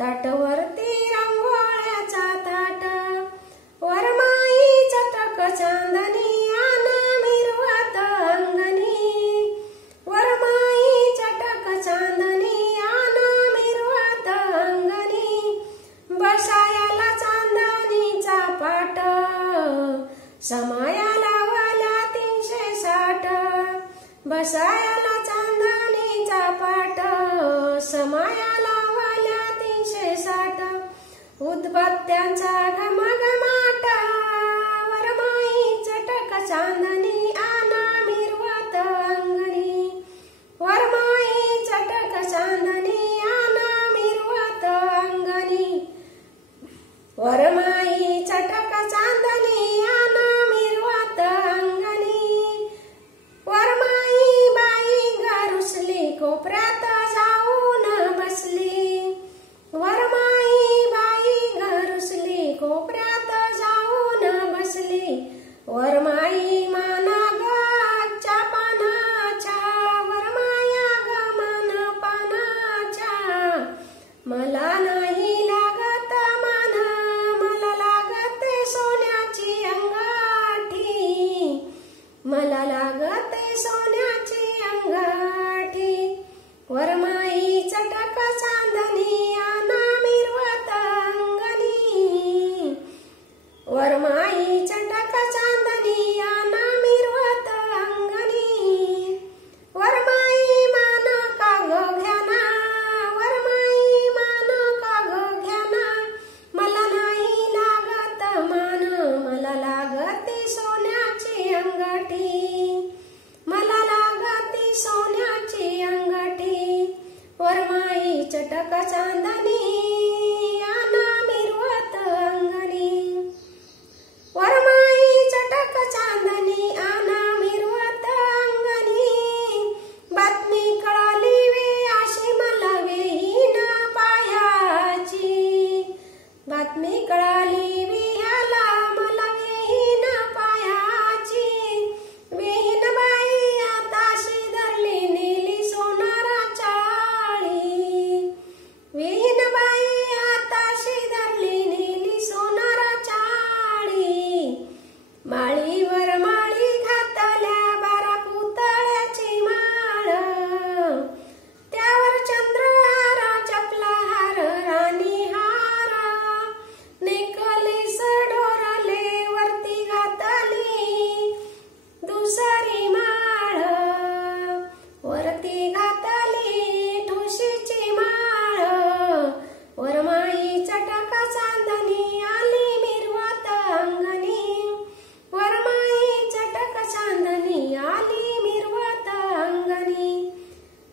दाटवरती रांगोळ्याचा ताट, वरमाई चटक चांदणी आना मिरवत अंगणी, वरमाई चटक चांदणी आना मिरवत अंगणी, बसायाला चांदणीचा पाट, समायाला वाल्या 360, बसायाला चांदणीचा पाट, समायाला वाल्या 360, उदबत्त्यांचा घमघमाट, वरमाई चटक चांदणी आना मिरवत अंगणी, वरमाई चटक चांदणी आना मिरवत अंगणी, वरमाई चटक चांदणी आना मिरवत अंगणी, वरमाई बाई घरुसली कोपऱ्यात जाऊन बसली, वरमाई बाई घरुसली कोपऱ्यात जाऊन बसली, वरमाई माना गच्या पानाच्या, वरमाया ग मान पानाच्या, मला नाही लागत मान, मला लागते सोन्याची अंगाठी, मला लागते सोन्याची अंगाठी, वरमाई चटक चांदणी आना मिरवत अंगणी, वरमाई चटक चांदणी आना मिरवत अंगणी, वरमाई मान का ग घ्याना, वरमाई मान का ग घ्याना, मला नाही लागत मान, मला लागते सोन्याची अंगठी, मला लागते सोन्याची अंगठी, वरमाई चटक चांदणी आना मिरवत अंगणी, वरमाई चटक चांदणी आना मिरवत अंगणी, बातमी कळाली वे अशी मला वेहीन पायाची, बातमी कळाली विह्याला मला वेहीन पायाची, वेहीन बाई आताशी धरली नेली सोनाराच्या आळी, वेहीन बाई आताशी धरली नेली सोनाराच्या आळी, माळीवर माळी घातल्या 12 पुतळ्याची माळ, त्यावर चंद्रहार चपला हार राणी हार, नेकलेस डोरले वरती घातली दुसरी माळ, वरती घातली ठुशीची माळ, वरमाई चटक चांदणी आली मिरवत अंगणी, वरमाई चटक चांदणी आली मिरवत अंगणी,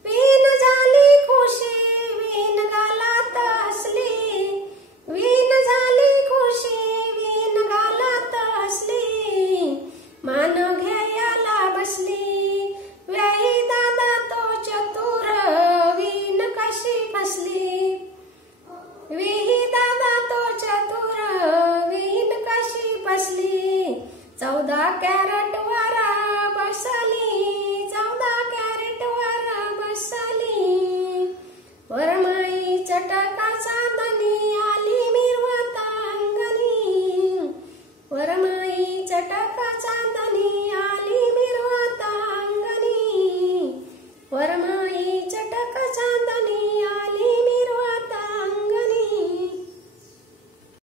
वीण झाली खुशी वीण गालात हसली, वीण झाली खुशी वीण गालात हसली, मान घ्यायला बसली, व्याही दादा तो चतुर वीण कशी फसली, वेही दादा तो चतुर वीण कशी फसली, 14 कॅरेट वर बसली, 14 कॅरेट वर बसली, वरमाई चटक चांदणी